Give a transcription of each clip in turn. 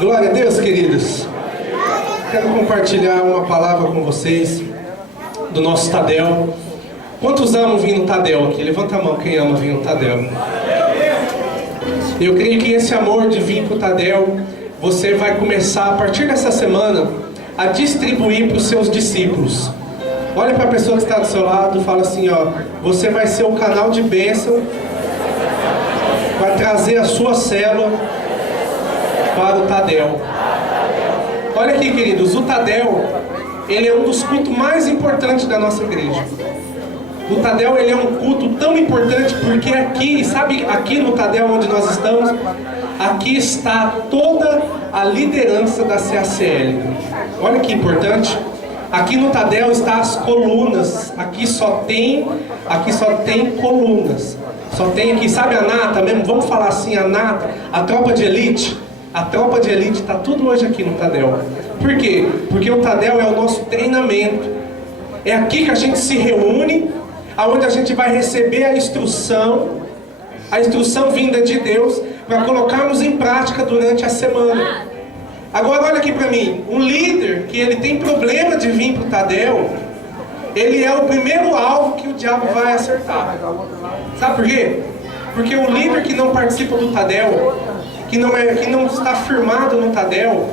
Glória a Deus, queridos. Quero compartilhar uma palavra com vocês do nosso Tadel. Quantos amam vinho Tadel aqui? Levanta a mão quem ama vinho Tadel. Eu creio que esse amor de vinho pro Tadel, você vai começar a partir dessa semana a distribuir para os seus discípulos. Olha para a pessoa que está do seu lado e fala assim, ó, você vai ser o canal de bênção, vai trazer a sua célula para o Tadel. Olha aqui, queridos, o Tadel, ele é um dos cultos mais importantes da nossa igreja. O Tadel, ele é um culto tão importante porque aqui, sabe, aqui no Tadel onde nós estamos, aqui está toda a liderança da CACL. Olha que importante. Aqui no Tadel está as colunas. Aqui só tem colunas. Só tem aqui, sabe a nata mesmo? Vamos falar assim, a nata, a tropa de elite. A tropa de elite está tudo hoje aqui no Tadel. Por quê? Porque o Tadel é o nosso treinamento. É aqui que a gente se reúne, aonde a gente vai receber a instrução vinda de Deus, para colocarmos em prática durante a semana. Agora olha aqui para mim, um líder que ele tem problema de vir para o Tadel, ele é o primeiro alvo que o diabo vai acertar. Sabe por quê? Porque o líder que não participa do Tadel, que não está firmado no Tadel,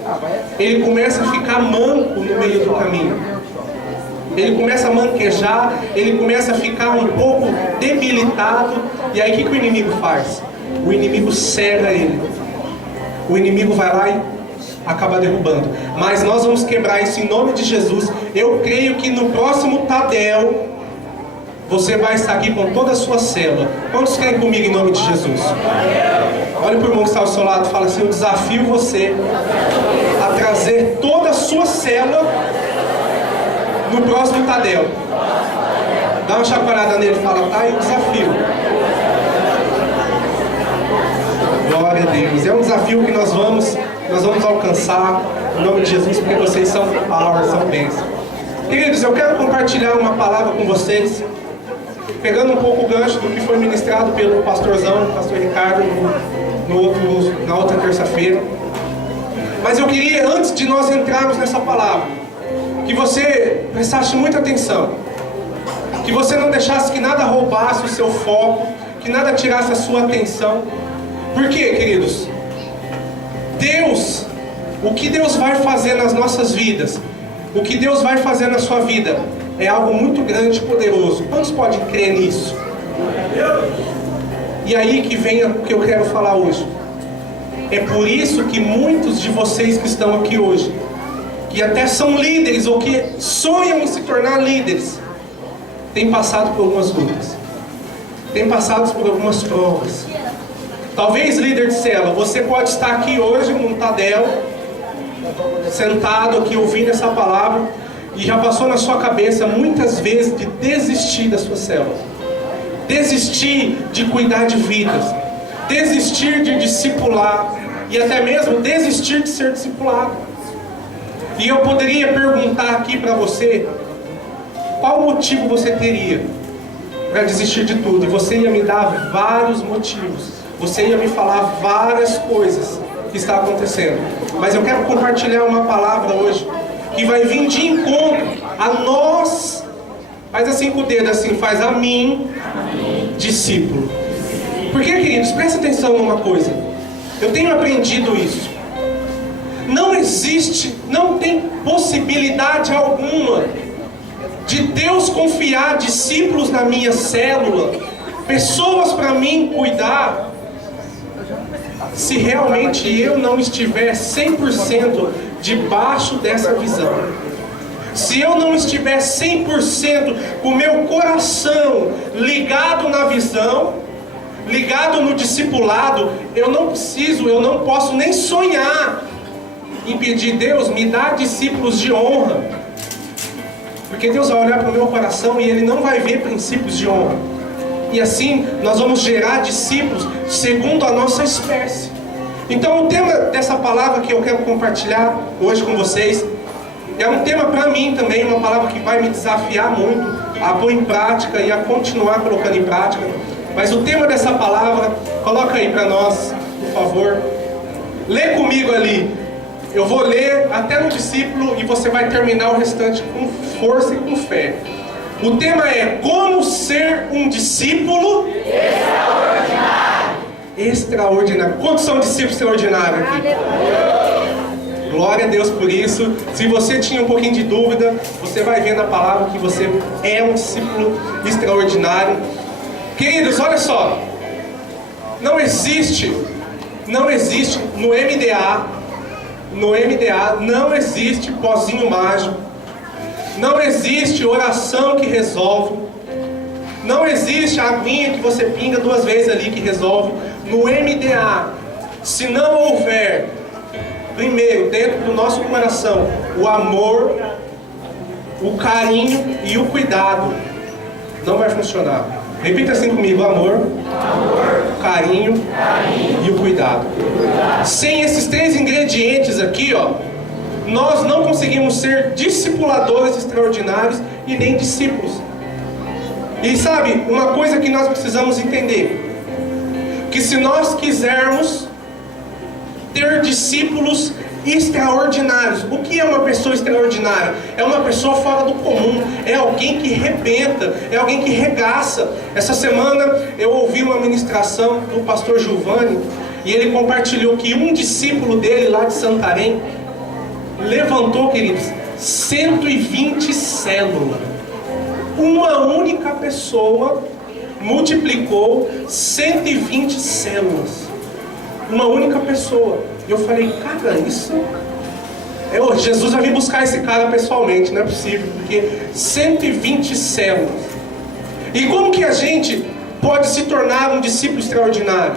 ele começa a ficar manco no meio do caminho. Ele começa a manquejar, ele começa a ficar um pouco debilitado. E aí o que o inimigo faz? O inimigo cega ele. O inimigo vai lá e acaba derrubando. Mas nós vamos quebrar isso em nome de Jesus. Eu creio que no próximo Tadel você vai estar aqui com toda a sua célula. Quantos creem comigo em nome de Jesus? Olha para o irmão que está ao seu lado e fala assim, eu desafio você a trazer toda a sua célula no próximo Tadel. Dá uma chacoalhada nele e fala, tá aí o desafio. Glória a Deus. É um desafio que nós vamos alcançar em nome de Jesus, porque vocês são power, são bênçãos. Queridos, eu quero compartilhar uma palavra com vocês, pegando um pouco o gancho do que foi ministrado pelo pastorzão, o pastor Ricardo, na outra terça-feira. Mas eu queria, antes de nós entrarmos nessa palavra, que você prestasse muita atenção, que você não deixasse que nada roubasse o seu foco, que nada tirasse a sua atenção. Por quê, queridos? Deus, o que Deus vai fazer nas nossas vidas, o que Deus vai fazer na sua vida, é algo muito grande e poderoso. Quantos podem crer nisso? E aí que vem o que eu quero falar hoje. É por isso que muitos de vocês que estão aqui hoje, que até são líderes ou que sonham em se tornar líderes, têm passado por algumas lutas, têm passado por algumas provas. Talvez, líder de célula, você pode estar aqui hoje num Tadel, sentado aqui ouvindo essa palavra, e já passou na sua cabeça muitas vezes de desistir da sua célula, desistir de cuidar de vidas, desistir de discipular, e até mesmo desistir de ser discipulado. E eu poderia perguntar aqui para você, qual motivo você teria para desistir de tudo? E você ia me dar vários motivos, você ia me falar várias coisas que está acontecendo. Mas eu quero compartilhar uma palavra hoje, que vai vir de encontro a nós, faz assim com o dedo, assim, faz a mim, discípulo. Porque, queridos, presta atenção numa coisa, eu tenho aprendido isso. Não existe, não tem possibilidade alguma de Deus confiar discípulos na minha célula, pessoas para mim cuidar, se realmente eu não estiver 100% debaixo dessa visão. Se eu não estiver 100% com o meu coração ligado na visão, ligado no discipulado, eu não posso nem sonhar em pedir, Deus, me dá discípulos de honra. Porque Deus vai olhar para o meu coração e Ele não vai ver princípios de honra. E assim nós vamos gerar discípulos segundo a nossa espécie. Então o tema dessa palavra que eu quero compartilhar hoje com vocês é um tema para mim também, uma palavra que vai me desafiar muito a pôr em prática e a continuar colocando em prática. Mas o tema dessa palavra, coloca aí para nós, por favor. Lê comigo ali. Eu vou ler até no discípulo e você vai terminar o restante com força e com fé. O tema é como ser um discípulo extraordinário. Extraordinário. Quantos são discípulos extraordinários aqui? Glória a Deus por isso. Se você tinha um pouquinho de dúvida, você vai ver na palavra que você é um discípulo extraordinário. Queridos, olha só. Não existe no MDA não existe pozinho mágico. Não existe oração que resolve. Não existe a aguinha que você pinga 2 vezes ali que resolve. No MDA, se não houver, primeiro, dentro do nosso coração, o amor, o carinho e o cuidado, não vai funcionar. Repita assim comigo: amor, carinho e o cuidado. Sem esses 3 ingredientes aqui, ó, nós não conseguimos ser discipuladores extraordinários e nem discípulos. E sabe, uma coisa que nós precisamos entender, que se nós quisermos ter discípulos extraordinários, o que é uma pessoa extraordinária? É uma pessoa fora do comum, é alguém que rebenta, é alguém que regaça. Essa semana eu ouvi uma ministração do pastor Giovanni, e ele compartilhou que um discípulo dele lá de Santarém levantou, queridos, 120 células. Uma única pessoa multiplicou 120 células. Uma única pessoa. E eu falei, cara, isso... Jesus vai vir buscar esse cara pessoalmente, não é possível, porque 120 células. E como que a gente pode se tornar um discípulo extraordinário?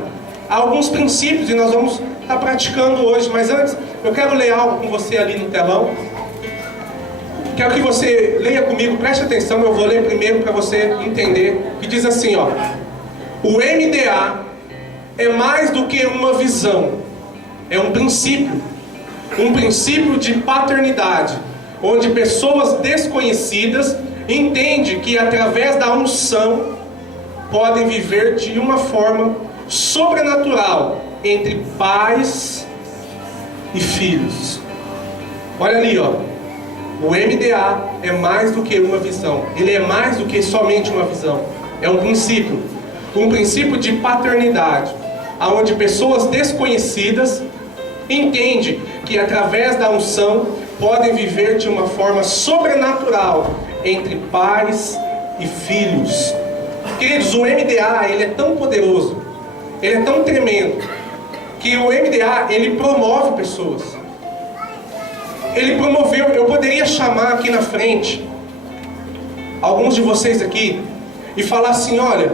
Há alguns princípios e nós vamos estar praticando hoje, mas antes eu quero ler algo com você ali no telão. Quero que você leia comigo, preste atenção, eu vou ler primeiro para você entender, que diz assim, ó: o MDA é mais do que uma visão, é um princípio de paternidade, onde pessoas desconhecidas entendem que através da unção podem viver de uma forma sobrenatural entre pais e filhos. Olha ali, ó. O MDA é mais do que uma visão. Ele é mais do que somente uma visão. É um princípio de paternidade, onde pessoas desconhecidas entendem que através da unção podem viver de uma forma sobrenatural entre pais e filhos. Queridos, o MDA, ele é tão poderoso, ele é tão tremendo, que o MDA, ele promove pessoas. Ele promoveu, eu poderia chamar aqui na frente alguns de vocês aqui e falar assim, olha,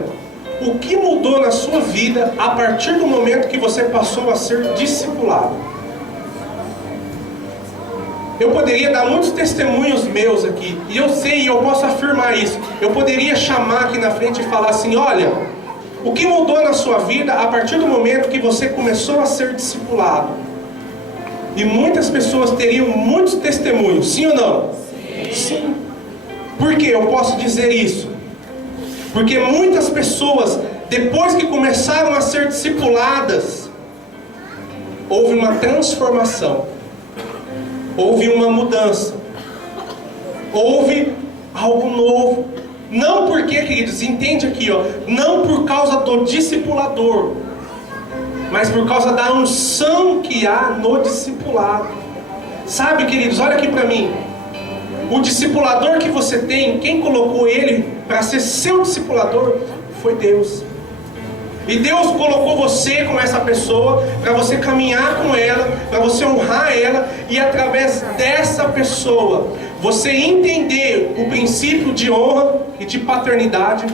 o que mudou na sua vida a partir do momento que você passou a ser discipulado? Eu poderia dar muitos testemunhos meus aqui, e eu sei, e eu posso afirmar isso. Eu poderia chamar aqui na frente e falar assim, olha, o que mudou na sua vida a partir do momento que você começou a ser discipulado? E muitas pessoas teriam muitos testemunhos, sim ou não? Sim. Por que eu posso dizer isso? Porque muitas pessoas, depois que começaram a ser discipuladas, houve uma transformação, houve uma mudança, houve algo novo. Não porque, queridos, entende aqui, ó, não por causa do discipulador, mas por causa da unção que há no discipulado. Sabe, queridos, olha aqui para mim. O discipulador que você tem, quem colocou ele para ser seu discipulador foi Deus. E Deus colocou você com essa pessoa para você caminhar com ela, para você honrar ela, e através dessa pessoa você entender o princípio de honra e de paternidade,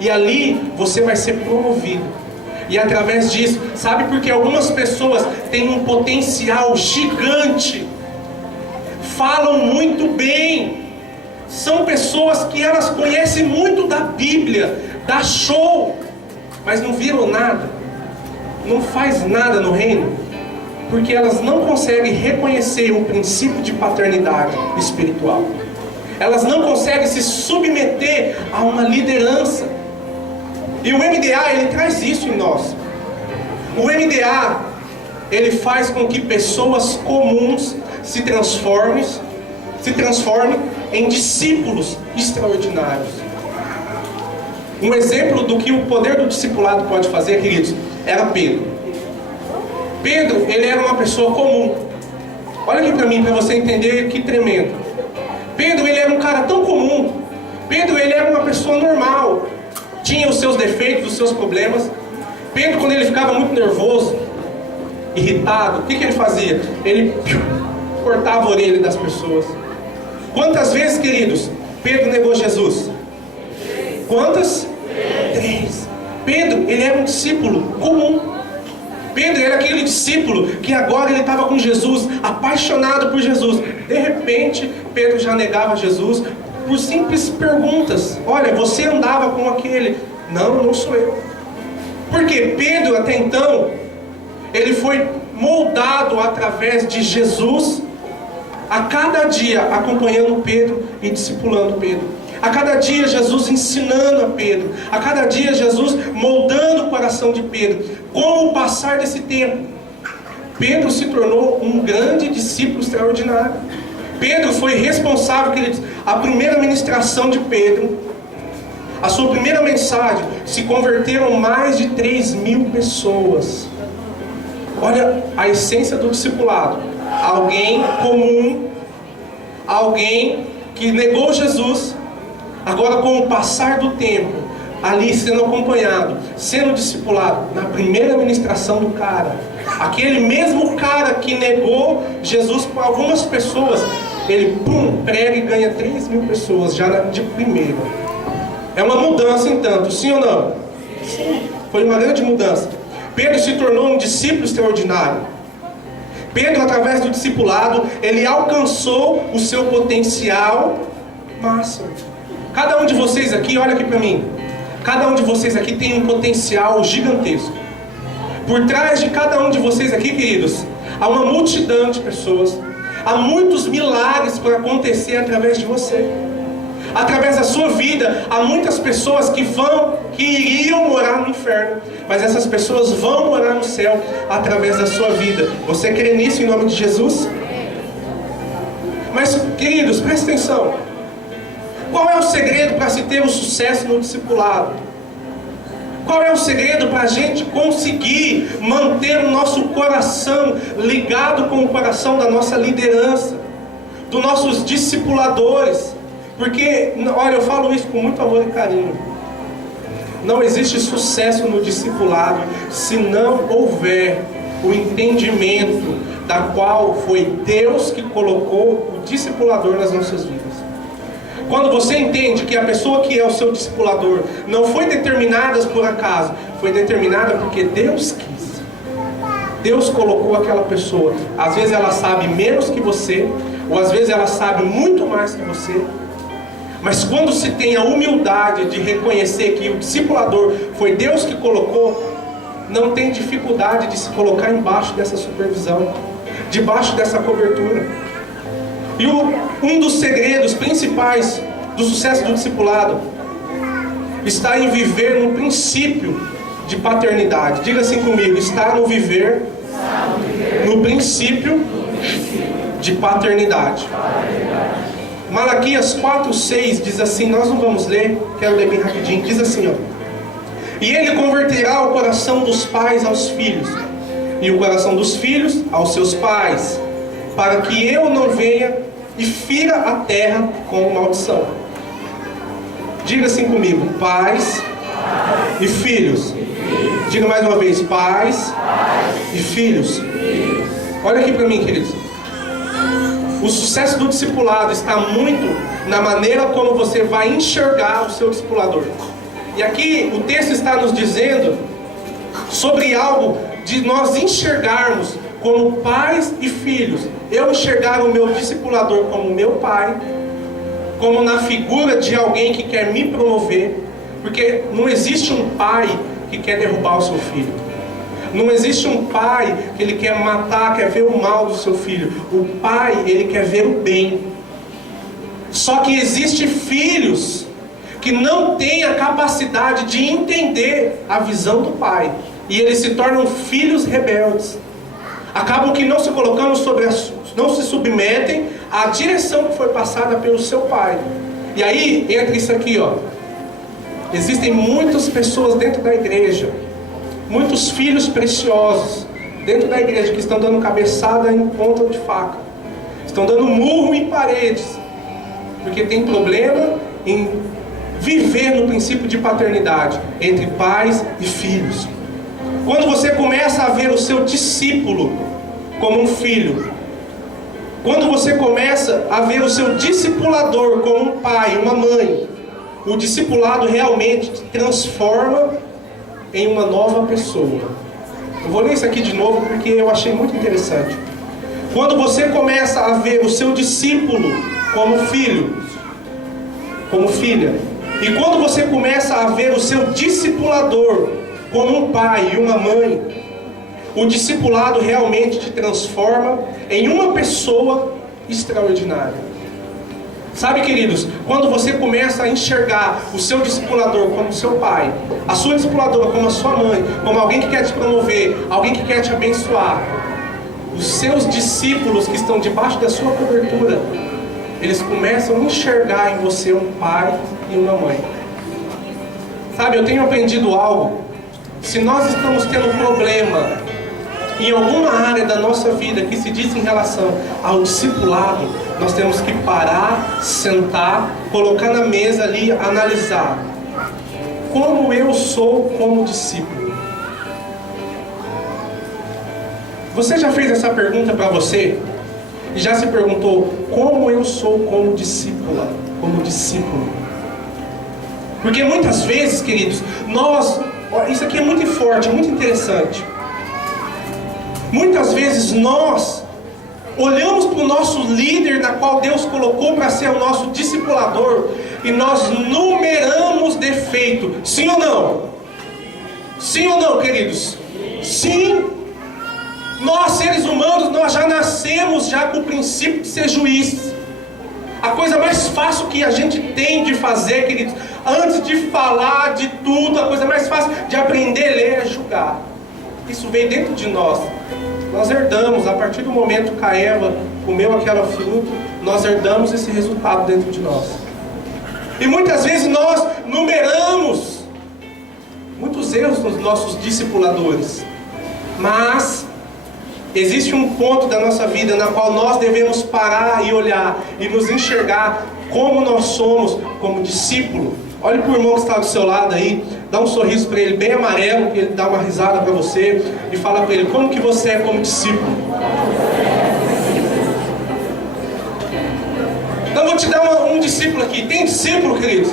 e ali você vai ser promovido. E através disso, sabe por que algumas pessoas têm um potencial gigante, falam muito bem, são pessoas que elas conhecem muito da Bíblia, dá show, mas não viram nada, não faz nada no reino, porque elas não conseguem reconhecer o princípio de paternidade espiritual. Elas não conseguem se submeter a uma liderança. E o MDA, ele traz isso em nós. O MDA, ele faz com que pessoas comuns se transformem em discípulos extraordinários. Um exemplo do que o poder do discipulado pode fazer, queridos, era Pedro. Pedro, ele era uma pessoa comum. Olha aqui para mim, para você entender que tremendo. Pedro, ele era um cara tão comum. Pedro, ele era uma pessoa normal. Tinha os seus defeitos, os seus problemas. Pedro, quando ele ficava muito nervoso, irritado, o que ele fazia? Ele cortava a orelha das pessoas. Quantas vezes, queridos, Pedro negou Jesus? Quantas? 3. Pedro, ele era um discípulo comum. Pedro era aquele discípulo que agora ele estava com Jesus, apaixonado por Jesus. De repente, Pedro já negava Jesus por simples perguntas. Olha, você andava com aquele? Não, não sou eu. Porque Pedro, até então, ele foi moldado através de Jesus, a cada dia acompanhando Pedro e discipulando Pedro. A cada dia Jesus ensinando a Pedro. A cada dia Jesus moldando o coração de Pedro. Com o passar desse tempo, Pedro se tornou um grande discípulo extraordinário. Pedro foi responsável, queridos, a primeira ministração de Pedro, a sua primeira mensagem, se converteram mais de 3.000 pessoas. Olha a essência do discipulado. Alguém comum, alguém que negou Jesus, agora com o passar do tempo, ali sendo acompanhado, sendo discipulado, na primeira ministração do cara, aquele mesmo cara que negou Jesus para algumas pessoas, ele prega e ganha 3.000 pessoas já de primeira. É uma mudança, entanto, sim ou não? Sim. Foi uma grande mudança. Pedro se tornou um discípulo extraordinário. Pedro, através do discipulado, ele alcançou o seu potencial máximo. Cada um de vocês aqui, olha aqui para mim. Cada um de vocês aqui tem um potencial gigantesco. Por trás de cada um de vocês aqui, queridos, há uma multidão de pessoas. Há muitos milagres para acontecer através de você. Através da sua vida, há muitas pessoas que iriam morar no inferno, mas essas pessoas vão morar no céu através da sua vida. Você crê nisso em nome de Jesus? Mas, queridos, presta atenção. Qual é o segredo para se ter um sucesso no discipulado? Qual é o segredo para a gente conseguir manter o nosso coração ligado com o coração da nossa liderança, dos nossos discipuladores? Porque, olha, eu falo isso com muito amor e carinho. Não existe sucesso no discipulado se não houver o entendimento da qual foi Deus que colocou o discipulador nas nossas vidas. Quando você entende que a pessoa que é o seu discipulador não foi determinada por acaso, foi determinada porque Deus quis. Deus colocou aquela pessoa. Às vezes ela sabe menos que você, ou às vezes ela sabe muito mais que você. Mas quando se tem a humildade de reconhecer que o discipulador foi Deus que colocou, não tem dificuldade de se colocar embaixo dessa supervisão, debaixo dessa cobertura. E um dos segredos principais do sucesso do discipulado está em viver no princípio de paternidade. Diga assim comigo: está no viver no princípio de paternidade. Malaquias 4:6 diz assim, nós não vamos ler, quero ler bem rapidinho, diz assim, ó: e ele converterá o coração dos pais aos filhos, e o coração dos filhos aos seus pais, para que eu não venha e fira a terra com maldição. Diga assim comigo: pais e filhos. Diga mais uma vez: pais e filhos. Olha aqui para mim, queridos. O sucesso do discipulado está muito na maneira como você vai enxergar o seu discipulador. E aqui o texto está nos dizendo sobre algo de nós enxergarmos como pais e filhos. Eu enxergar o meu discipulador como meu pai, como na figura de alguém que quer me promover, porque não existe um pai que quer derrubar o seu filho. Não existe um pai que ele quer matar, quer ver o mal do seu filho. O pai, ele quer ver o bem. Só que existem filhos que não têm a capacidade de entender a visão do pai, e eles se tornam filhos rebeldes. acabam que não se colocando não se submetem à direção que foi passada pelo seu pai. E aí entra isso aqui, ó. Existem muitas pessoas dentro da igreja, muitos filhos preciosos dentro da igreja que estão dando cabeçada em ponta de faca, estão dando murro em paredes, porque tem problema em viver no princípio de paternidade entre pais e filhos. Quando você começa a ver o seu discípulo como um filho, quando você começa a ver o seu discipulador como um pai, uma mãe, o discipulado realmente te transforma em uma nova pessoa. Eu vou ler isso aqui de novo porque eu achei muito interessante. Quando você começa a ver o seu discípulo como filho, como filha, e quando você começa a ver o seu discipulador como um pai e uma mãe, o discipulado realmente te transforma em uma pessoa extraordinária. Sabe, queridos, quando você começa a enxergar o seu discipulador como seu pai, a sua discipuladora como a sua mãe, como alguém que quer te promover, alguém que quer te abençoar, os seus discípulos que estão debaixo da sua cobertura, eles começam a enxergar em você um pai e uma mãe. Sabe, eu tenho aprendido algo. Se nós estamos tendo um problema em alguma área da nossa vida que se diz em relação ao discipulado, nós temos que parar, sentar, colocar na mesa ali, analisar. Como eu sou como discípulo? Você já fez essa pergunta para você? E já se perguntou, como eu sou como discípula, como discípulo? Porque muitas vezes, queridos, isso aqui é muito forte, muito interessante. Muitas vezes nós olhamos para o nosso líder, na qual Deus colocou para ser o nosso discipulador, e nós numeramos defeito. Sim ou não? Sim ou não, queridos? Sim. Nós, seres humanos, nós já nascemos já com o princípio de ser juiz. A coisa mais fácil que a gente tem de fazer, queridos, antes de falar de tudo, a coisa mais fácil de aprender a ler é julgar. Isso veio dentro de nós. Nós herdamos, a partir do momento que a Eva comeu aquela fruta, nós herdamos esse resultado dentro de nós. E muitas vezes nós numeramos muitos erros nos nossos discipuladores. Mas existe um ponto da nossa vida na qual nós devemos parar e olhar e nos enxergar como nós somos como discípulo. Olhe para o irmão que está do seu lado aí, dá um sorriso para ele bem amarelo, que ele dá uma risada para você, e fala para ele, como que você é como discípulo? Então eu vou te dar um discípulo aqui. Tem discípulo, queridos,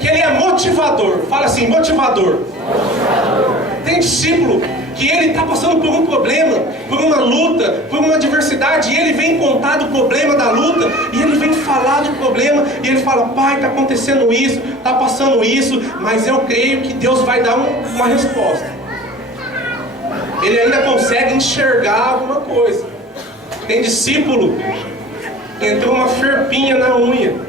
que ele é motivador. Fala assim, motivador. Tem discípulo que ele está passando por um problema, por uma luta, por uma adversidade, e ele vem contar do problema da luta, e ele vem falar do problema, e ele fala, pai, está acontecendo isso, está passando isso, mas eu creio que Deus vai dar uma resposta. Ele ainda consegue enxergar alguma coisa. Tem discípulo que entrou uma ferpinha na unha.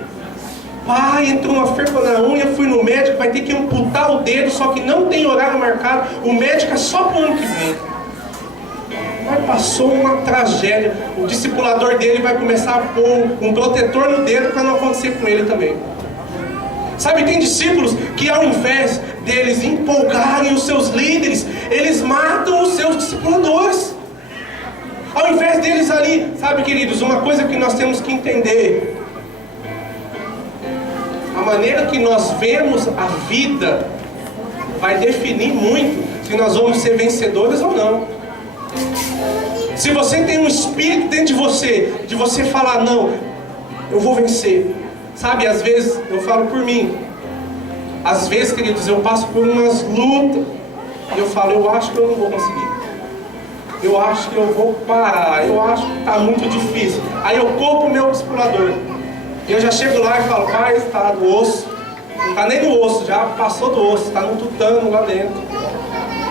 Pai, entrou uma ferpa na unha, fui no médico, vai ter que amputar o dedo, só que não tem horário marcado, o médico é só para o ano que vem. Mas passou uma tragédia, o discipulador dele vai começar a pôr um protetor no dedo para não acontecer com ele também. Sabe, tem discípulos que ao invés deles empolgarem os seus líderes, eles matam os seus discipuladores. Ao invés deles ali, sabe, queridos, uma coisa que nós temos que entender: a maneira que nós vemos a vida vai definir muito se nós vamos ser vencedores ou não. Se você tem um espírito dentro de você falar, não, eu vou vencer. Sabe, às vezes, eu falo por mim, às vezes, queridos, eu passo por umas lutas e eu falo, eu acho que eu não vou conseguir. Eu acho que eu vou parar, eu acho que está muito difícil. Aí eu corro pro meu discipulador. E eu já chego lá e falo, pai, está do osso. Não está nem no osso, já passou do osso, está no tutano lá dentro.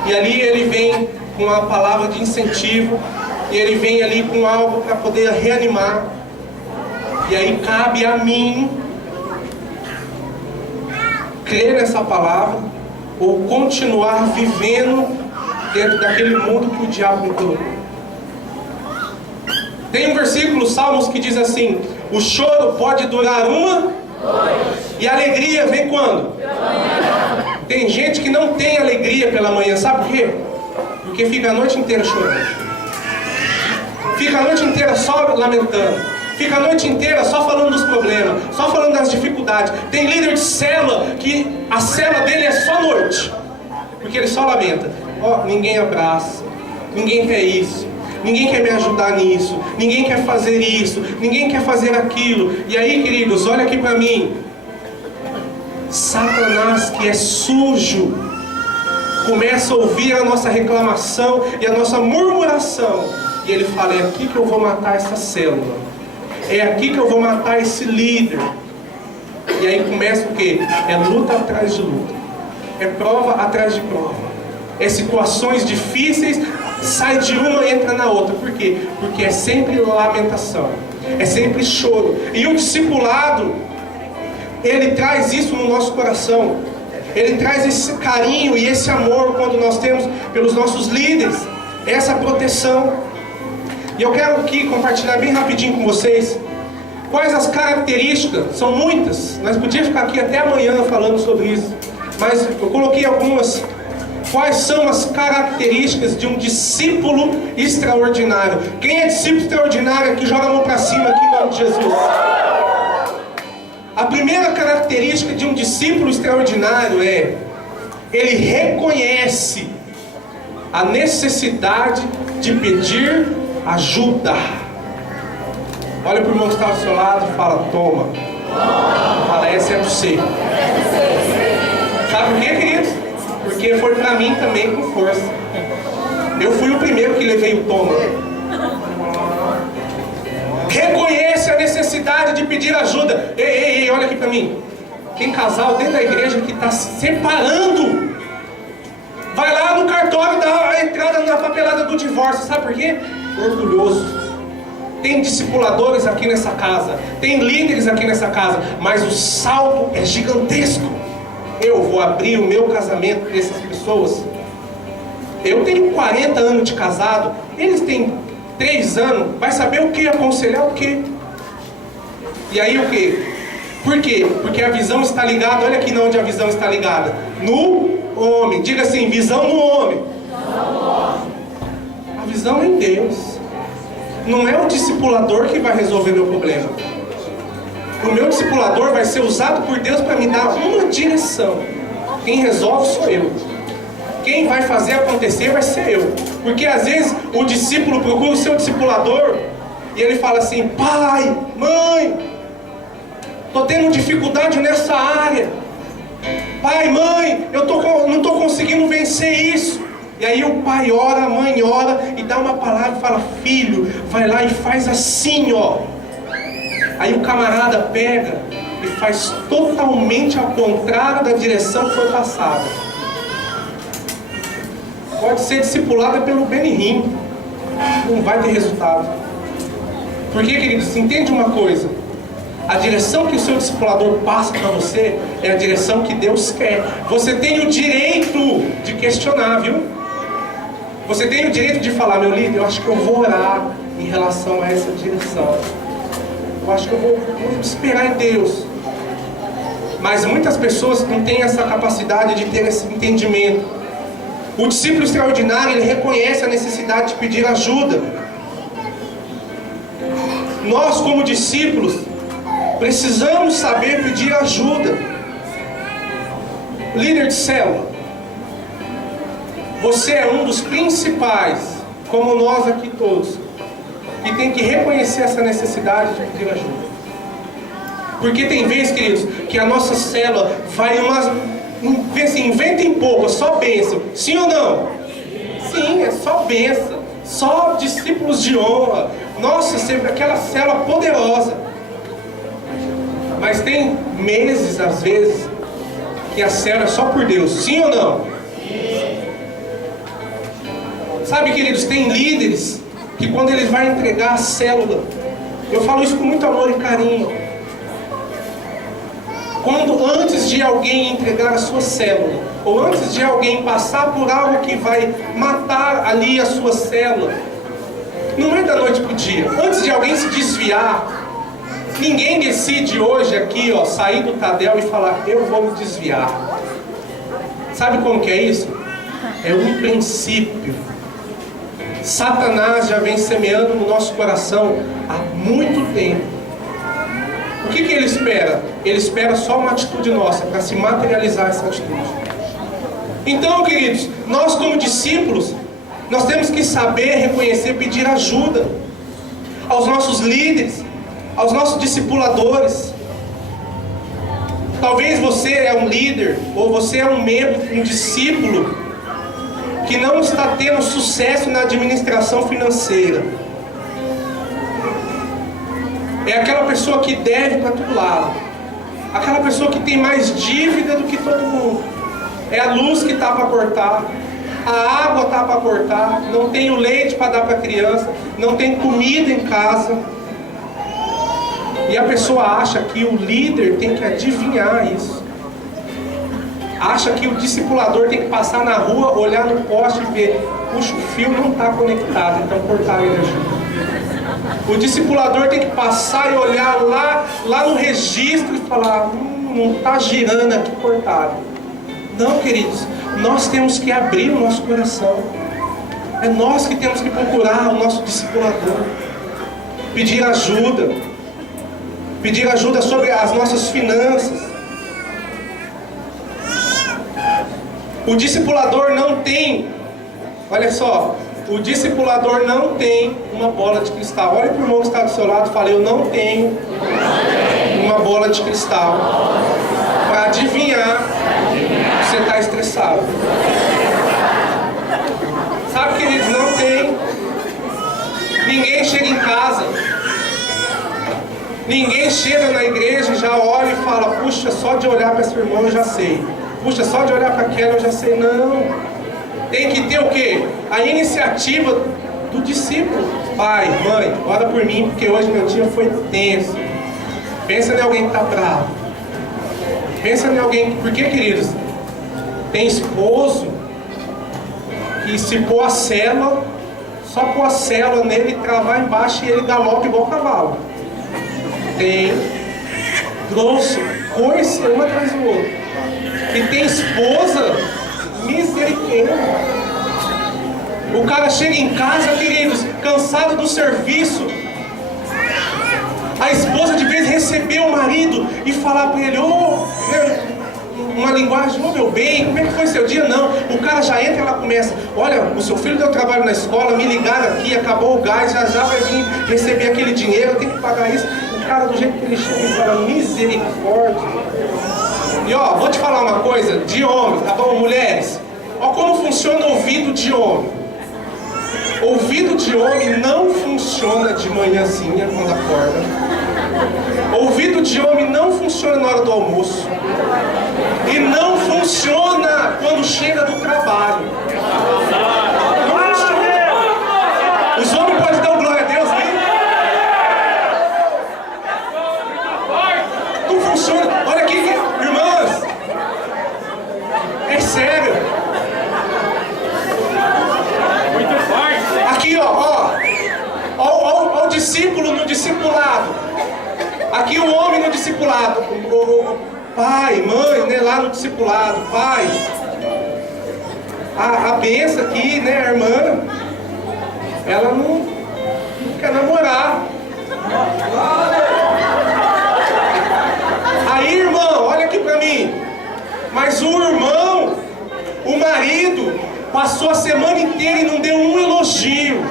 E ali ele vem com uma palavra de incentivo, e ele vem ali com algo para poder reanimar. E aí cabe a mim crer nessa palavra, ou continuar vivendo dentro daquele mundo que o diabo me colocou. Tem um versículo, Salmos, que diz assim: o choro pode durar uma noite, e a alegria vem quando? Tem gente que não tem alegria pela manhã, sabe por quê? Porque fica a noite inteira chorando, fica a noite inteira só lamentando, fica a noite inteira só falando dos problemas, só falando das dificuldades. Tem líder de célula que a célula dele é só noite, porque ele só lamenta. Ó, ninguém abraça, ninguém quer isso, ninguém quer me ajudar nisso, ninguém quer fazer isso, ninguém quer fazer aquilo. E aí, queridos, olha aqui para mim. Satanás, que é sujo, começa a ouvir a nossa reclamação e a nossa murmuração, e ele fala: é aqui que eu vou matar essa célula, é aqui que eu vou matar esse líder. E aí começa o quê? É luta atrás de luta, é prova atrás de prova, é situações difíceis, sai de uma e entra na outra. Por quê? Porque é sempre lamentação, é sempre choro. E o discipulado, ele traz isso no nosso coração, ele traz esse carinho e esse amor quando nós temos pelos nossos líderes, essa proteção. E eu quero aqui compartilhar bem rapidinho com vocês quais as características. São muitas, nós podíamos ficar aqui até amanhã falando sobre isso, mas eu coloquei algumas. Quais são as características de um discípulo extraordinário? Quem é discípulo extraordinário aqui, joga a mão para cima aqui em nome de Jesus. A primeira característica de um discípulo extraordinário é: ele reconhece a necessidade de pedir ajuda. Olha para o irmão que está ao seu lado e fala: toma. Fala: essa é para você. Sabe por quê, queridos? Porque foi para mim também com força. Eu fui o primeiro que levei o toma. Reconhece a necessidade de pedir ajuda. Ei, olha aqui para mim. Tem casal dentro da igreja que está se separando, vai lá no cartório dar a entrada na papelada do divórcio. Sabe por quê? Orgulhoso. Tem discipuladores aqui nessa casa, tem líderes aqui nessa casa, mas o salto é gigantesco. Eu vou abrir o meu casamento para essas pessoas. Eu tenho 40 anos de casado, eles têm 3 anos, vai saber o que? Aconselhar o que? E aí o que? Por quê? Porque a visão está ligada, olha aqui onde a visão está ligada: no homem. Diga assim: visão no homem. A visão é em Deus. Não é o discipulador que vai resolver meu problema. O meu discipulador vai ser usado por Deus para me dar uma direção. Quem resolve sou eu. Quem vai fazer acontecer vai ser eu. Porque às vezes o discípulo procura o seu discipulador e ele fala assim: pai, mãe, estou tendo dificuldade nessa área. Pai, mãe, eu não estou conseguindo vencer isso. E aí o pai ora, a mãe ora e dá uma palavra e fala: filho, vai lá e faz assim, ó. Aí o camarada pega e faz totalmente ao contrário da direção que foi passada. Pode ser discipulada pelo Benihim, não vai ter resultado. Porque, queridos, entende uma coisa: a direção que o seu discipulador passa para você é a direção que Deus quer. Você tem o direito de questionar, viu? Você tem o direito de falar: meu líder, eu acho que eu vou orar em relação a essa direção. Eu acho que eu vou esperar em Deus. Mas muitas pessoas não têm essa capacidade de ter esse entendimento. O discípulo extraordinário, ele reconhece a necessidade de pedir ajuda. Nós, como discípulos, precisamos saber pedir ajuda. Líder de célula, você é um dos principais, como nós aqui todos, que tem que reconhecer essa necessidade de pedir ajuda. Porque tem vezes, queridos, que a nossa célula vai inventa em pouco, é só bênção. Sim ou não? Sim, é só bênção. Só discípulos de honra. Nossa, sempre aquela célula poderosa. Mas tem meses, às vezes, que a célula é só por Deus. Sim ou não? Sabe, queridos, tem líderes que quando eles vão entregar a célula, eu falo isso com muito amor e carinho, quando antes de alguém entregar a sua célula, ou antes de alguém passar por algo que vai matar ali a sua célula, Não é da noite para o dia. Antes de alguém se desviar, ninguém decide hoje aqui, ó, sair do Tadel e falar, eu vou me desviar. Sabe como que é isso? É um princípio. Satanás já vem semeando no nosso coração há muito tempo. O que ele espera? Ele espera só uma atitude nossa para se materializar essa atitude. Então, queridos, nós como discípulos, nós temos que saber reconhecer, pedir ajuda aos nossos líderes, aos nossos discipuladores. Talvez você é um líder, ou você é um membro, um discípulo, que não está tendo sucesso na administração financeira. É aquela pessoa que deve para todo lado. Aquela pessoa que tem mais dívida do que todo mundo. É a luz que está para cortar. A água está para cortar. Não tem o leite para dar para a criança. Não tem comida em casa. E a pessoa acha que o líder tem que adivinhar isso. Acha que o discipulador tem que passar na rua, olhar no poste e ver, puxa, o fio não está conectado, então cortar a energia. O discipulador tem que passar e olhar lá no registro e falar, não está girando aqui cortado. Não, queridos, nós temos que abrir o nosso coração. É nós que temos que procurar o nosso discipulador. Pedir ajuda. Pedir ajuda sobre as nossas finanças. O discipulador não tem, olha só, o discipulador não tem uma bola de cristal. Olha para o irmão que está do seu lado e fala, eu não tenho uma bola de cristal para adivinhar se você está estressado. Sabe, queridos, não tem. Ninguém chega em casa, ninguém chega na igreja e já olha e fala, puxa, só de olhar para esse irmão eu já sei. Puxa, só de olhar para aquela eu já sei. Não. Tem que ter o quê? A iniciativa do discípulo. Pai, mãe, ora por mim, porque hoje meu dia foi tenso. Pensa em alguém que está bravo. Pensa em alguém... Por que, queridos? Tem esposo que se pôr a célula, só pôr a célula nele e travar embaixo e ele galopa igual cavalo. Tem grosso, coice uma atrás do outro. E tem esposa, misericórdia. O cara chega em casa, queridos, cansado do serviço. A esposa de vez receber o marido e falar para ele, uma linguagem, meu bem, como é que foi seu dia? Não, o cara já entra e ela começa, olha, o seu filho deu trabalho na escola, me ligaram aqui, acabou o gás, já vai vir receber aquele dinheiro, eu tenho que pagar isso. O cara, do jeito que ele chega e fala, misericórdia. E ó, vou te falar uma coisa, de homem, tá bom, mulheres? Ó como funciona o ouvido de homem. Ouvido de homem não funciona de manhãzinha quando acorda. Ouvido de homem não funciona na hora do almoço. E não funciona quando chega do trabalho. Não funciona. Os homens podem dar glória a Deus, né? Não funciona. Olha aqui, irmãs. É sério. Muito forte. Aqui, ó o discípulo no discipulado. Aqui o homem no discipulado. O pai, mãe, né, lá no discipulado. Pai. A benção aqui, né, a irmã. Ela não quer namorar. Aí, irmão, olha aqui pra mim. Mas o irmão, o marido, passou a semana inteira e não deu um elogio.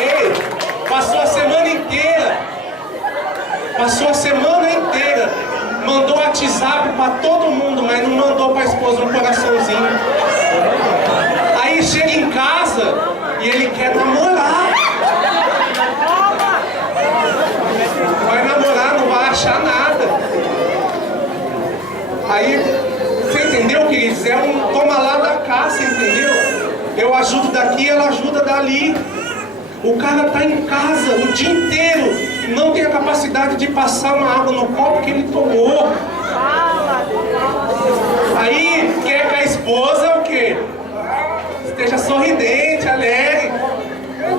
Ei, passou a semana inteira, mandou WhatsApp pra todo mundo, mas não mandou pra esposa um coraçãozinho. Aí chega em casa e ele quer namorar. Vai namorar, não vai achar nada. Aí, você entendeu, queridos? É um toma lá da cá, você entendeu? Eu ajudo daqui, ela ajuda dali. O cara está em casa o dia inteiro, não tem a capacidade de passar uma água no copo que ele tomou. esposa o quê? Esteja sorridente, alegre.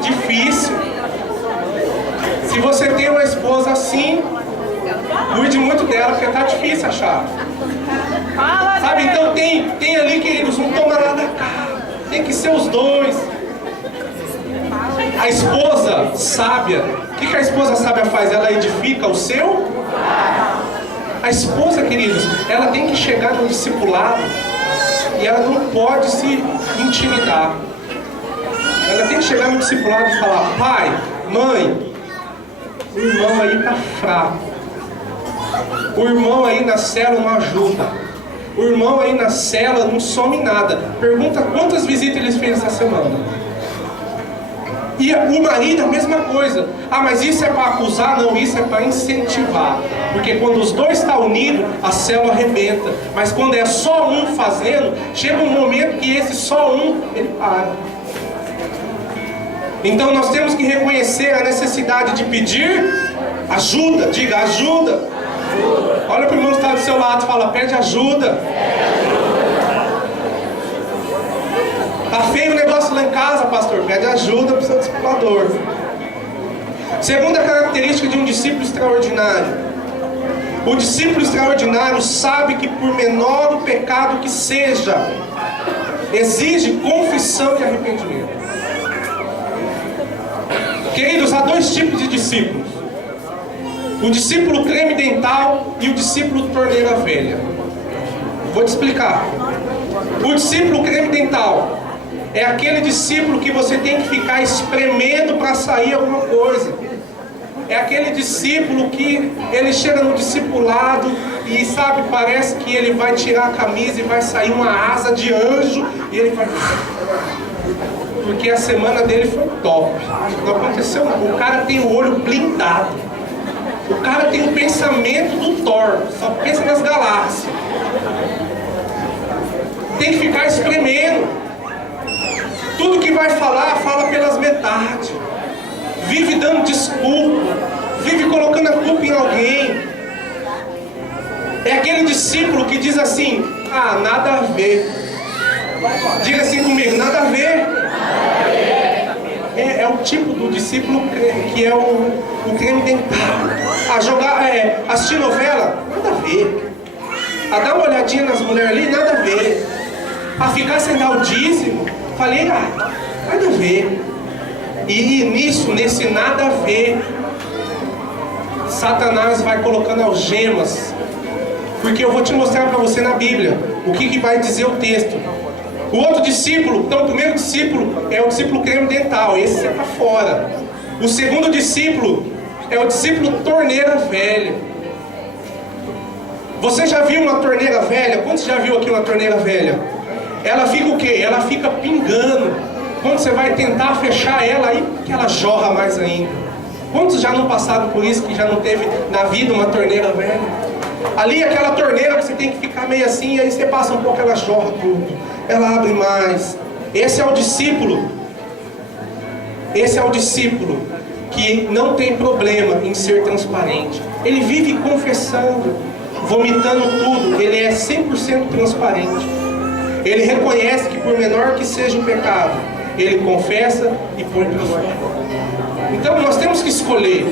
Difícil. Se você tem uma esposa assim, cuide muito dela, porque tá difícil achar. Sabe, então tem ali, queridos, um toma lá da cá. Tem que ser os dois. A esposa sábia, o que a esposa sábia faz? Ela edifica o seu? A esposa, queridos, ela tem que chegar no discipulado e ela não pode se intimidar. Ela tem que chegar no discipulado e falar: pai, mãe, o irmão aí tá fraco. O irmão aí na cela não ajuda. O irmão aí na cela não some nada. Pergunta quantas visitas ele fez essa semana. E o marido a mesma coisa. Ah, mas isso é para acusar? Não, isso é para incentivar. Porque quando os dois estão unidos, a célula arrebenta. Mas quando é só um fazendo, chega um momento que esse só um, ele para. Então nós temos que reconhecer a necessidade de pedir ajuda. Diga, ajuda. Olha para o irmão que está do seu lado e fala: pede ajuda. Tá feio o negócio lá em casa, pastor. Pede ajuda para o seu discipulador. Segunda característica de um discípulo extraordinário: o discípulo extraordinário sabe que, por menor o pecado que seja, exige confissão e arrependimento. Queridos, há dois tipos de discípulos: o discípulo creme dental e o discípulo torneira velha. Vou te explicar. O discípulo creme dental é aquele discípulo que você tem que ficar espremendo para sair alguma coisa. É aquele discípulo que ele chega no discipulado e, sabe, parece que ele vai tirar a camisa e vai sair uma asa de anjo e ele vai... Porque a semana dele foi top. Não aconteceu nada. O cara tem o olho blindado. O cara tem o pensamento do Thor. Só pensa nas galáxias. Tem que ficar espremendo. Tudo que vai falar, fala pelas metades. Vive dando desculpa. Vive colocando a culpa em alguém. É aquele discípulo que diz assim: ah, nada a ver. Diga assim comigo: nada a ver. É o tipo do discípulo que é o creme dental. Assistir novela, nada a ver. A dar uma olhadinha nas mulheres ali, nada a ver. A ficar sem dar o dízimo, falei, nada a ver. E nesse nada a ver, Satanás vai colocando algemas. Porque eu vou te mostrar para você na Bíblia o que vai dizer o texto. O outro discípulo, então o primeiro discípulo é o discípulo creme dental, esse você está fora. O segundo discípulo é o discípulo torneira velha. Você já viu uma torneira velha? Quantos já viu aqui uma torneira velha? Ela fica o quê? Ela fica pingando. Quando você vai tentar fechar ela, aí que ela jorra mais ainda. Quantos já não passaram por isso, que já não teve na vida uma torneira velha? Ali aquela torneira que você tem que ficar meio assim, e aí você passa um pouco, ela jorra tudo. Ela abre mais. Esse é o discípulo. Esse é o discípulo que não tem problema em ser transparente. Ele vive confessando, vomitando tudo. Ele é 100% transparente. Ele reconhece que, por menor que seja o pecado, ele confessa e põe para fora. Então nós temos que escolher.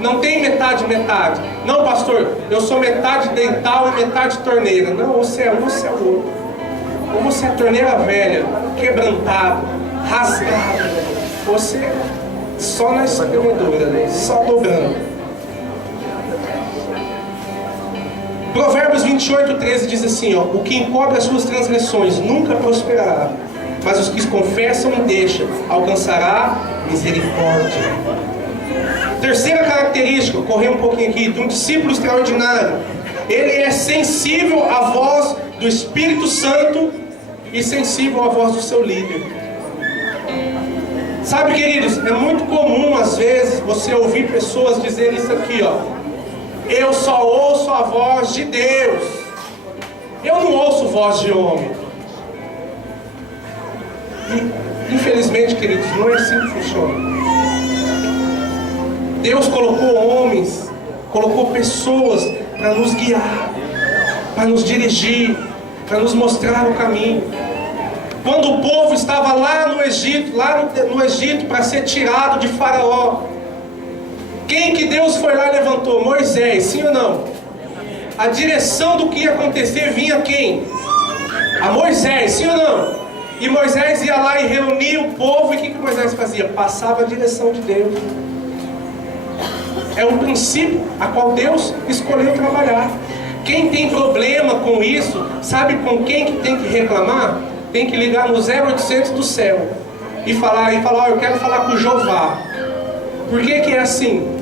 Não tem metade. Não, pastor, eu sou metade dental e metade torneira. Não, você é um, você é o outro. Ou você é torneira velha, quebrantada, rasgada. Você só na espremedura, só dobrando. Provérbios 28:13 diz assim, ó: o que encobre as suas transgressões nunca prosperará, mas os que confessam e deixam alcançará misericórdia. Terceira característica, correr um pouquinho aqui, de um discípulo extraordinário: ele é sensível à voz do Espírito Santo e sensível à voz do seu líder. Sabe, queridos, é muito comum às vezes você ouvir pessoas dizerem isso aqui, ó: eu só ouço a voz de Deus, eu não ouço voz de homem. E, infelizmente, queridos, não é assim que funciona. Deus colocou homens, colocou pessoas para nos guiar, para nos dirigir, para nos mostrar o caminho. Quando o povo estava lá no Egito, para ser tirado de Faraó, quem que Deus foi lá e levantou? Moisés, sim ou não? A direção do que ia acontecer vinha quem? A Moisés, sim ou não? E Moisés ia lá e reunia o povo, e o que Moisés fazia? Passava a direção de Deus. É um princípio a qual Deus escolheu trabalhar. Quem tem problema com isso, sabe com quem que tem que reclamar? Tem que ligar no 0800 do céu e falar, eu quero falar com Jeová. Por que que é assim?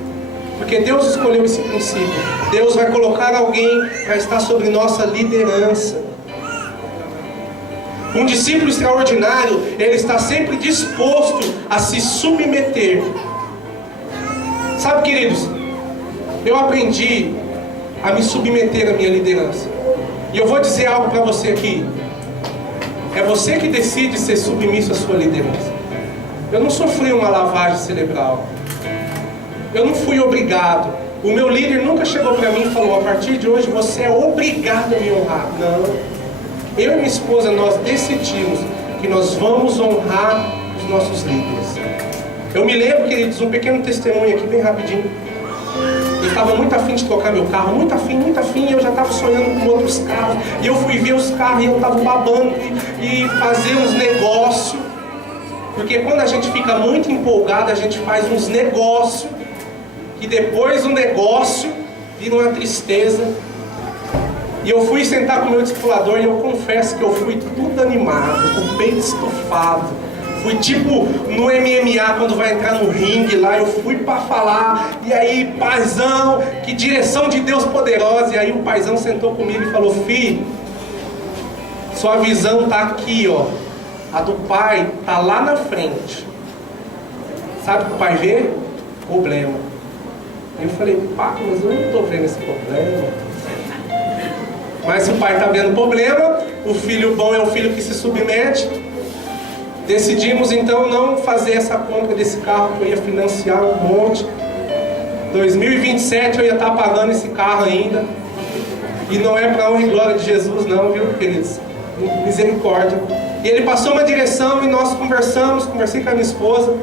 Porque Deus escolheu esse princípio. Deus vai colocar alguém para estar sobre nossa liderança. Um discípulo extraordinário, ele está sempre disposto a se submeter. Sabe, queridos, eu aprendi a me submeter à minha liderança. E eu vou dizer algo para você aqui. É você que decide ser submisso à sua liderança. Eu não sofri uma lavagem cerebral. Eu não fui obrigado. O meu líder nunca chegou para mim e falou: a partir de hoje você é obrigado a me honrar. Não. Eu e minha esposa, nós decidimos que nós vamos honrar os nossos líderes. Eu me lembro, queridos, um pequeno testemunho aqui, bem rapidinho. Eu estava muito afim de trocar meu carro, muito afim, e eu já estava sonhando com outros carros. E eu fui ver os carros e eu estava babando e fazer uns negócios. Porque quando a gente fica muito empolgado, a gente faz uns negócios, e depois o negócio vira uma tristeza. E eu fui sentar com o meu discipulador e eu confesso que eu fui tudo animado, com o peito estufado. Fui tipo no MMA, quando vai entrar no ringue lá, eu fui para falar, e aí, paizão, que direção de Deus poderosa. E aí o paizão sentou comigo e falou: filho, sua visão tá aqui, ó. A do pai tá lá na frente. Sabe o que o pai vê? Problema. Eu falei: pai, mas eu não tô vendo esse problema. Mas se o pai está vendo problema, o filho bom é o filho que se submete. Decidimos então não fazer essa compra desse carro, que eu ia financiar um monte. 2027 eu ia estar pagando esse carro ainda. E não é para honra e glória de Jesus não, viu, queridos? Misericórdia. E ele passou uma direção e nós conversei com a minha esposa,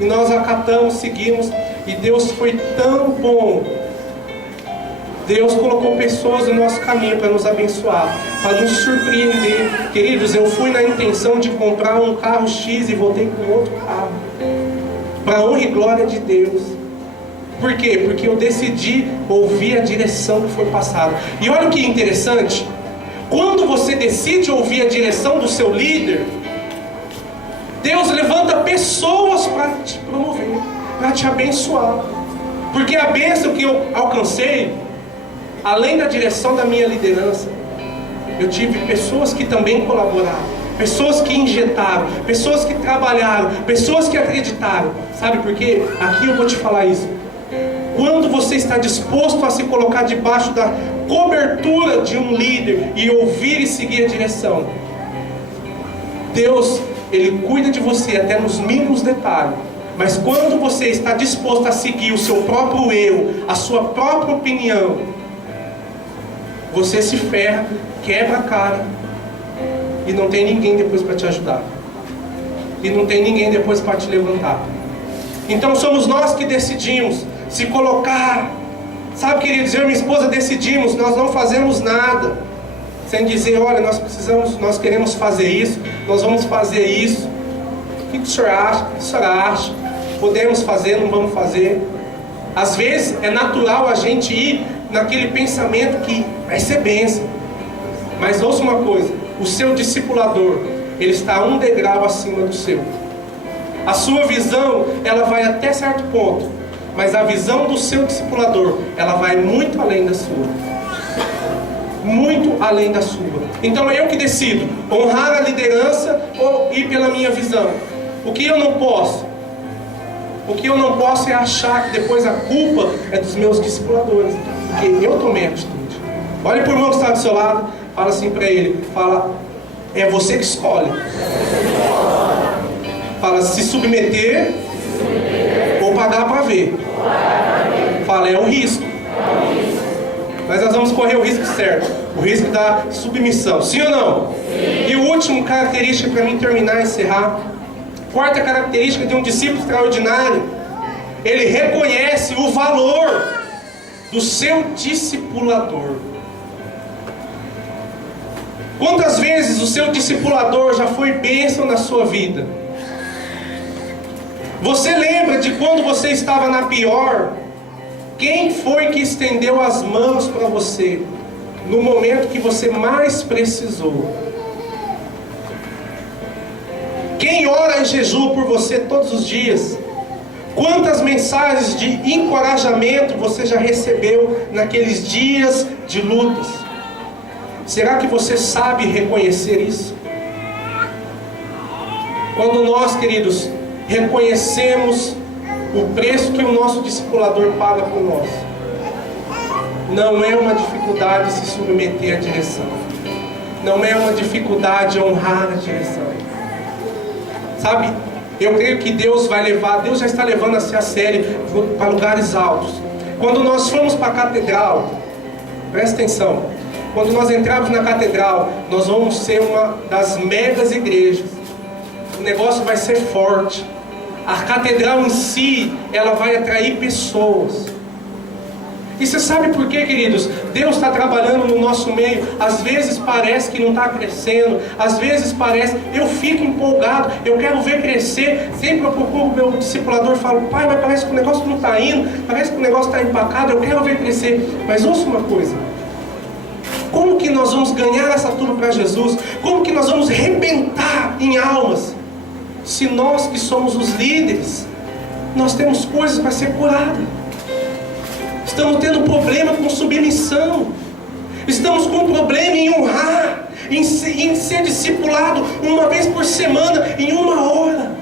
e nós acatamos, seguimos, e Deus foi tão bom. Deus colocou pessoas no nosso caminho para nos abençoar, para nos surpreender. Queridos, eu fui na intenção de comprar um carro X e voltei com outro carro, para honra e glória de Deus. Por quê? Porque eu decidi ouvir a direção que foi passada. E olha o que interessante, quando você decide ouvir a direção do seu líder, Deus levanta pessoas para te promover, para te abençoar. Porque a bênção que eu alcancei, além da direção da minha liderança, eu tive pessoas que também colaboraram, pessoas que injetaram, pessoas que trabalharam, pessoas que acreditaram. Sabe por quê? Aqui eu vou te falar isso. Quando você está disposto a se colocar debaixo da cobertura de um líder e ouvir e seguir a direção, Deus, Ele cuida de você até nos mínimos detalhes. Mas quando você está disposto a seguir o seu próprio eu, a sua própria opinião, você se ferra, quebra a cara, e não tem ninguém depois para te ajudar, e não tem ninguém depois para te levantar. Então somos nós que decidimos se colocar. Sabe, queridos, eu e minha esposa decidimos, nós não fazemos nada sem dizer: olha, nós queremos fazer isso, nós vamos fazer isso. O que o senhor acha? O que a senhora acha? Podemos fazer, não vamos fazer? Às vezes é natural a gente ir naquele pensamento que vai ser bênção. Mas ouça uma coisa: o seu discipulador, ele está um degrau acima do seu. A sua visão, ela vai até certo ponto, mas a visão do seu discipulador, ela vai muito além da sua. Muito além da sua. Então é eu que decido honrar a liderança ou ir pela minha visão. O que eu não posso? O que eu não posso é achar que depois a culpa é dos meus discipuladores, porque eu tomei a atitude. Olha para o irmão que está do seu lado, fala assim para ele, fala: é você que escolhe. Fala: se submeter ou pagar para ver. Fala: é o risco. Mas nós vamos correr o risco certo. O risco da submissão. Sim ou não? Sim. E o último característica para mim terminar e encerrar. Quarta característica de um discípulo extraordinário. Ele reconhece o valor do seu discipulador. Quantas vezes o seu discipulador já foi bênção na sua vida? Você lembra de quando você estava na pior? Quem foi que estendeu as mãos para você no momento que você mais precisou? Quem ora em jejum por você todos os dias? Quantas mensagens de encorajamento você já recebeu naqueles dias de lutas? Será que você sabe reconhecer isso? Quando nós, queridos, reconhecemos o preço que o nosso discipulador paga por nós, não é uma dificuldade se submeter à direção. Não é uma dificuldade honrar a direção. Sabe, eu creio que Deus vai levar, Deus já está levando a série para lugares altos. Quando nós fomos para a catedral, presta atenção, quando nós entrarmos na catedral, nós vamos ser uma das megas igrejas. O negócio vai ser forte. A catedral em si, ela vai atrair pessoas. E você sabe por quê, queridos? Deus está trabalhando no nosso meio. Às vezes parece que não está crescendo. Às vezes parece, eu fico empolgado, eu quero ver crescer. Sempre eu procuro o meu discipulador e falo: pai, mas parece que o negócio não está indo, parece que o negócio está empacado, eu quero ver crescer. Mas ouça uma coisa: como que nós vamos ganhar essa turma para Jesus? Como que nós vamos arrebentar em almas? Se nós que somos os líderes, nós temos coisas para ser curadas. Estamos tendo problema com submissão. Estamos com problema em honrar, em ser discipulado uma vez por semana, em 1 hora.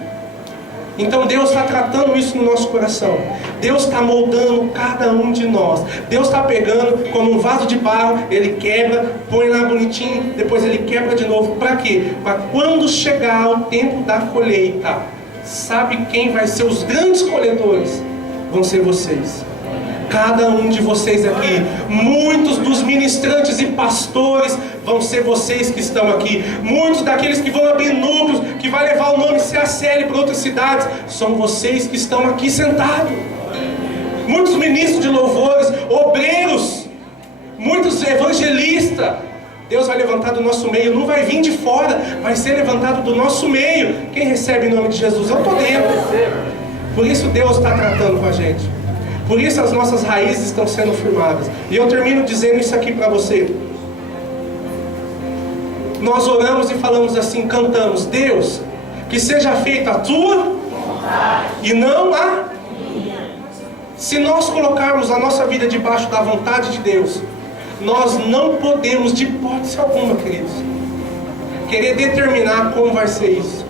Então Deus está tratando isso no nosso coração. Deus está moldando cada um de nós. Deus está pegando como um vaso de barro, Ele quebra, põe lá bonitinho, depois Ele quebra de novo. Para quê? Para quando chegar o tempo da colheita, sabe quem vai ser os grandes colhedores? Vão ser vocês. Cada um de vocês aqui. Muitos dos ministrantes e pastores vão ser vocês que estão aqui. Muitos daqueles que vão abrir núcleos, que vai levar o nome CACL para outras cidades, são vocês que estão aqui sentados. Muitos ministros de louvores, obreiros, muitos evangelistas, Deus vai levantar do nosso meio. Não vai vir de fora, vai ser levantado do nosso meio. Quem recebe em nome de Jesus? Eu estou dentro. Por isso Deus está tratando com a gente. Por isso as nossas raízes estão sendo firmadas. E eu termino dizendo isso aqui para você. Nós oramos e falamos assim, cantamos: Deus, que seja feita a tua vontade e não a minha. Se nós colocarmos a nossa vida debaixo da vontade de Deus, nós não podemos, de hipótese alguma, queridos, querer determinar como vai ser isso.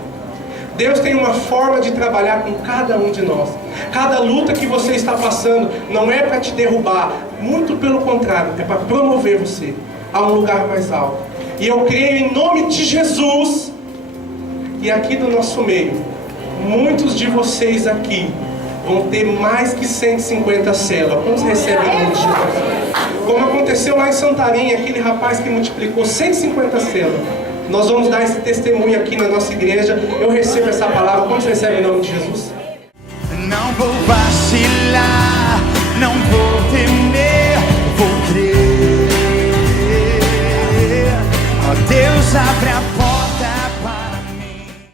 Deus tem uma forma de trabalhar com cada um de nós. Cada luta que você está passando não é para te derrubar, muito pelo contrário, é para promover você a um lugar mais alto. E eu creio em nome de Jesus, e aqui do nosso meio, muitos de vocês aqui vão ter mais que 150 células. Quantos recebem em nome de Jesus? Como aconteceu lá em Santarém, aquele rapaz que multiplicou 150 células. Nós vamos dar esse testemunho aqui na nossa igreja. Eu recebo essa palavra. Quantos recebem em nome de Jesus? Não vou vacilar, não vou temer, vou crer. Ó Deus, abre a porta.